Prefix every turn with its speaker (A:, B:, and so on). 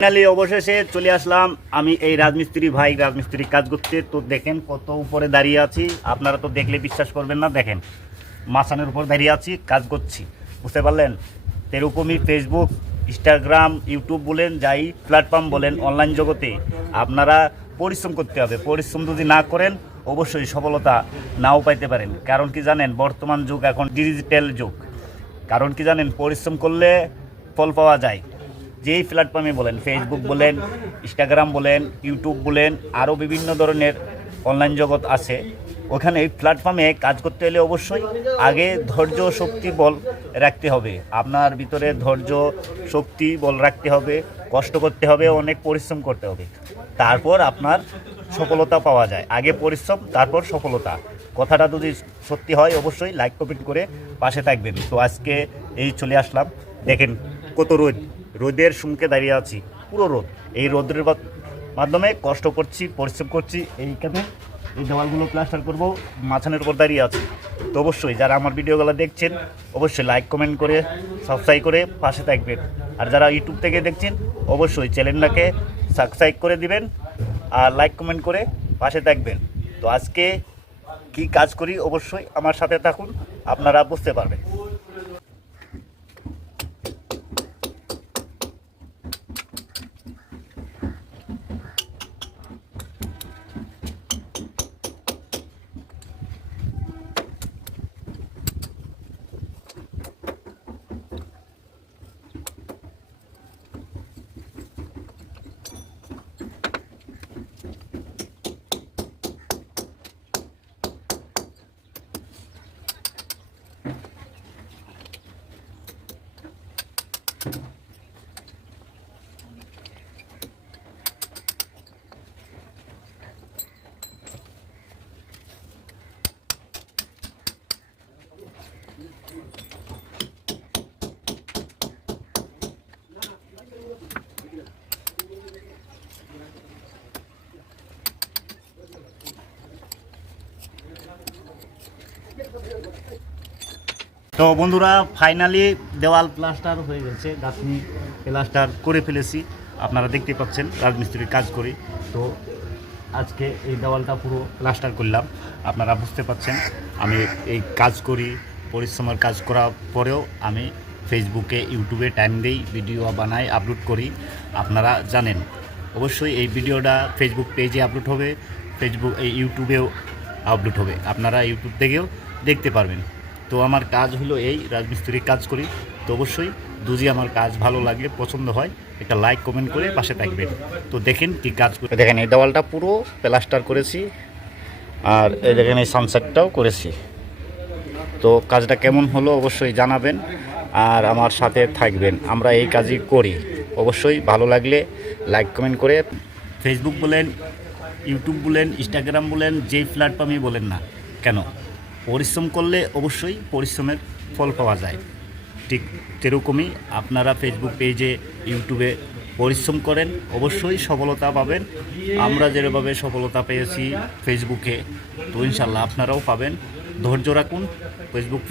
A: Finally অবশেষে চলে আসলাম আমি এই রাজমিস্ত্রি ভাই, রাজমিস্ত্রি কাজ করতে তো দেখেন কত উপরে দাঁড়িয়ে আছি। আপনারা তো দেখলে বিশ্বাস করবেন না। দেখেন মাসানের উপর দাঁড়িয়ে আছি, কাজ করছি। বুঝতে পারলেন? এরকমই ফেসবুক ইনস্টাগ্রাম ইউটিউব বলেন, যাই প্ল্যাটফর্ম বলেন অনলাইন জগতে আপনারা পরিশ্রম করতে হবে। পরিশ্রম যদি না করেন, অবশ্যই সফলতা নাও পাইতে পারেন। কারণ কি জানেন, বর্তমান যুগ এখন ডিজিটাল যুগ। কারণ কি জানেন, পরিশ্রম করলে ফল পাওয়া যায়। যেই প্ল্যাটফর্মে বলেন ফেসবুক বলেন ইনস্টাগ্রাম বলেন ইউটিউব বলেন আরও বিভিন্ন ধরনের অনলাইন জগৎ আছে। ওখানে এই প্ল্যাটফর্মে কাজ করতে হলে অবশ্যই আগে ধৈর্য শক্তি বল রাখতে হবে। আপনার ভিতরে ধৈর্য, শক্তি বল রাখতে হবে, কষ্ট করতে হবে, অনেক পরিশ্রম করতে হবে। তারপর আপনার সফলতা পাওয়া যায়। আগে পরিশ্রম, তারপর সফলতা। কথাটা যদি সত্যি হয়, অবশ্যই লাইক কমেন্ট করে পাশে থাকবেন। তো আজকে এই চলে আসলাম। দেখেন কত রোদ। রোদের সুমকে দাঁড়িয়ে আছি, পুরো রোদ। এই রোদের মাধ্যমে কষ্ট করছি, পরিশ্রম করছি, এইখানে এই দেওয়ালগুলো প্লাস্টার করব মাঝানের উপর দাঁড়িয়ে আছি। তো অবশ্যই যারা আমার ভিডিওগুলো দেখছেন, অবশ্যই লাইক কমেন্ট করে সাবস্ক্রাইব করে পাশে থাকবেন। আর যারা ইউটিউব থেকে দেখছেন, অবশ্যই চ্যানেলটাকে সাবস্ক্রাইব করে দিবেন আর লাইক কমেন্ট করে পাশে থাকবেন। তো আজকে কি কাজ করি, অবশ্যই আমার সাথে থাকুন, আপনারা বুঝতে পারবেন। তো বন্ধুরা ফাইনালি দেওয়াল প্লাস্টার হয়ে গেছে, গাঁথনি প্লাস্টার করে ফেলেছি। আপনারা দেখতে পাচ্ছেন, রাজমিস্ত্রির কাজ করি। তো আজকে এই দেওয়ালটা পুরো প্লাস্টার করলাম। আপনারা বুঝতে পাচ্ছেন, আমি এই কাজ করি, পরিশ্রমের কাজ করার পরেও আমি ফেসবুকে ইউটিউবে টাইম দিই ভিডিও বানাই আপলোড করি। আপনারা জানেন, অবশ্যই এই ভিডিওটা ফেসবুক পেজে আপলোড হবে ফেসবুক এই ইউটিউবেও আপলোড হবে। আপনারা ইউটিউব থেকেও দেখতে পারবেন। তো আমার কাজ হলো এই রাজমিস্ত্রির কাজ করি। তো অবশ্যই দুজি আমার কাজ ভালো লাগে পছন্দ হয় একটা লাইক কমেন্ট করে পাশে থাকবেন। তো দেখেন কি কাজ করে। দেখেন এই দেওয়ালটা পুরো প্লাস্টার করেছি আর এই দেখেন এই সানসেটটাও করেছি। তো কাজটা কেমন হলো অবশ্যই জানাবেন আর আমার সাথে থাকবেন। আমরা এই কাজই করি। অবশ্যই ভালো লাগলে লাইক কমেন্ট করে ফেসবুক বলেন ইউটিউব বলেন ইনস্টাগ্রাম বলেন যেই প্ল্যাটফর্মই বলেন না কেন? পরিশ্রম করলে অবশ্যই পরিশ্রমের ফল পাওয়া যায়। ঠিক সেরকমই আপনারা ফেসবুক পেজে ইউটিউবে পরিশ্রম করেন, অবশ্যই সফলতা পাবেন। আমরা যেভাবে সফলতা পেয়েছি ফেসবুকে তো ইনশাল্লাহ আপনারাও পাবেন। ধৈর্য রাখুন ফেসবুক